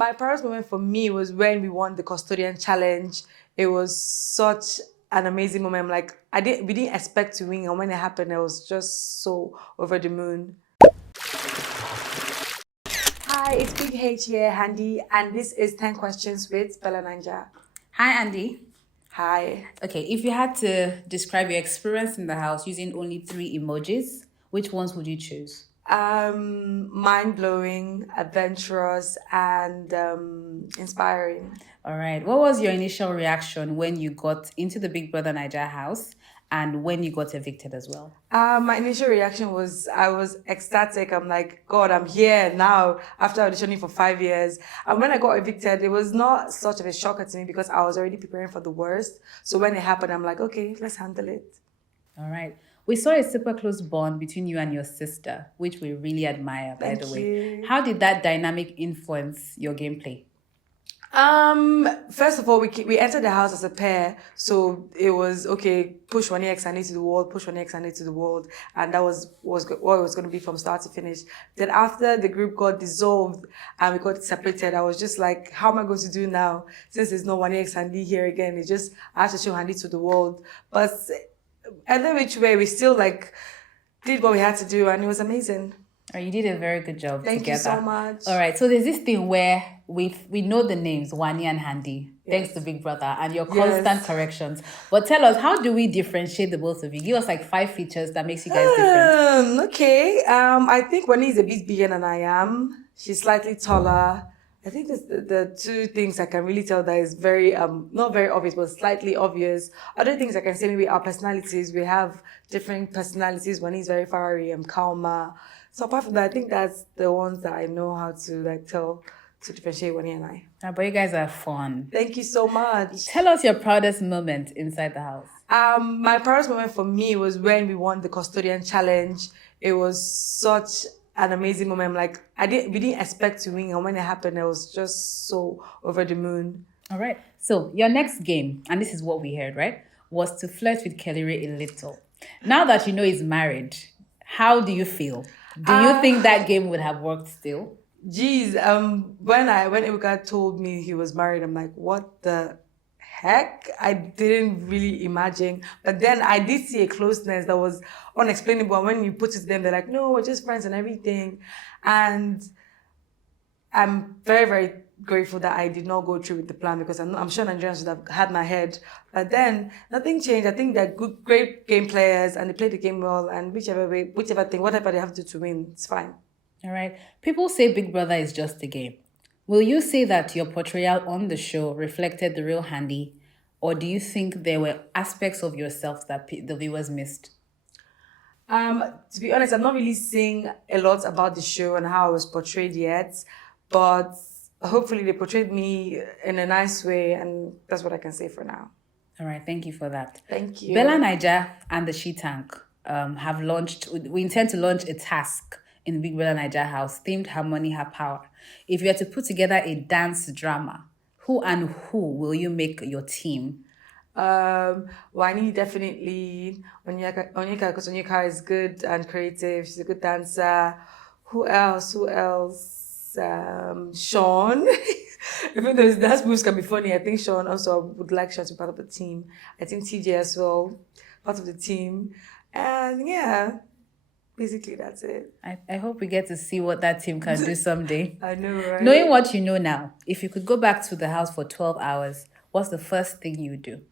My proudest moment for me was when we won the custodian challenge. It was such an amazing moment. Like we didn't expect to win, and when it happened, I was just so over the moon. Hi, it's Big H here, Handi, and this is 10 Questions with Bella Ninja. Hi, Andy. Hi. Okay, if you had to describe your experience in the house using only 3 emojis, which ones would you choose? Mind-blowing, adventurous, and inspiring. All right. What was your initial reaction when you got into the Big Brother Niger house and when you got evicted as well? My initial reaction was I was ecstatic. I'm like, God, I'm here now after auditioning for 5 years. And when I got evicted, it was not such of a shocker to me because I was already preparing for the worst. So when it happened, I'm like, okay, let's handle it. All right. We saw a super close bond between you and your sister, which we really admire, by the way. Thank you. How did that dynamic influence your gameplay? First of all, we entered the house as a pair, so it was okay. Push Wanni X Handi to the wall, push Wanni X Handi to the wall, and that was what it was going to be from start to finish. Then after the group got dissolved and we got separated, I was just like, how am I going to do now? Since there's no Wanni X Handi here again, it's just I have to show Handi to the world. But either which way, we still like did what we had to do, and it was amazing. Oh, you did a very good job Thank together. you so much. All right. So there's this thing where we know the names Wanni and Handi, thanks to Big Brother, and your constant corrections. But tell us, how do we differentiate the both of you? Give us like 5 features that makes you guys different. Okay. I think Wanni is a bit bigger than I am. She's slightly taller. I think the 2 things I can really tell that is very not very obvious, but slightly obvious. Other things I can say maybe our personalities. We have different personalities. Wanni is very fiery and calmer. So apart from that, I think that's the ones that I know how to like tell to differentiate Wanni and I. But you guys are fun. Thank you so much. Tell us your proudest moment inside the house. My proudest moment for me was when we won the custodian challenge. It was such an amazing moment. Like we didn't expect to win, and when it happened, I was just so over the moon. All right. So your next game, and this is what we heard, right, was to flirt with Kelly Ray a little. Now that you know he's married, how do you feel? Do you think that game would have worked still? Geez, when Ebuka told me he was married, I'm like, what the heck? I didn't really imagine. But then I did see a closeness that was unexplainable. And when you put it to them, they're like, no, we're just friends and everything. And I'm very, very grateful that I did not go through with the plan because I'm sure Nigerians should have had my head. But then nothing changed. I think they're great game players and they play the game well. And whatever they have to do to win, it's fine. All right. People say Big Brother is just a game. Will you say that your portrayal on the show reflected the real Handi, or do you think there were aspects of yourself that the viewers missed? To be honest, I'm not really seeing a lot about the show and how I was portrayed yet, but hopefully they portrayed me in a nice way, and that's what I can say for now. All right, thank you for that. Thank you. Bella Niger and the She Tank have launched, we intend to launch a task in the Big Brother Niger house themed Her Money, Her Power. If you were to put together a dance drama, who will you make your team? Wanni definitely. Onyeka, because Onyeka is good and creative. She's a good dancer. Who else? Sean. Even though his dance moves can be funny, I think Sean also would like Sean to be part of the team. I think TJ as well, part of the team. And yeah, basically that's it. I hope we get to see what that team can do someday. I know, right? Knowing what you know now, if you could go back to the house for 12 hours, what's the first thing you would do?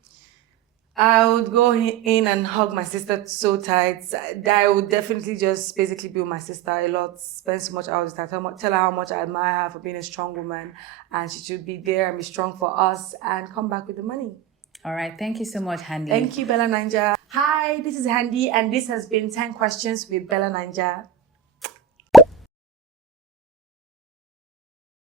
I would go in and hug my sister so tight. I would definitely just basically be with my sister a lot, spend so much hours with her, tell her how much I admire her for being a strong woman, and she should be there and be strong for us and come back with the money. All right. Thank you so much, Handi. Thank you, Bella Ninja. Hi, this is Handi, and this has been 10 Questions with Bella Ninja.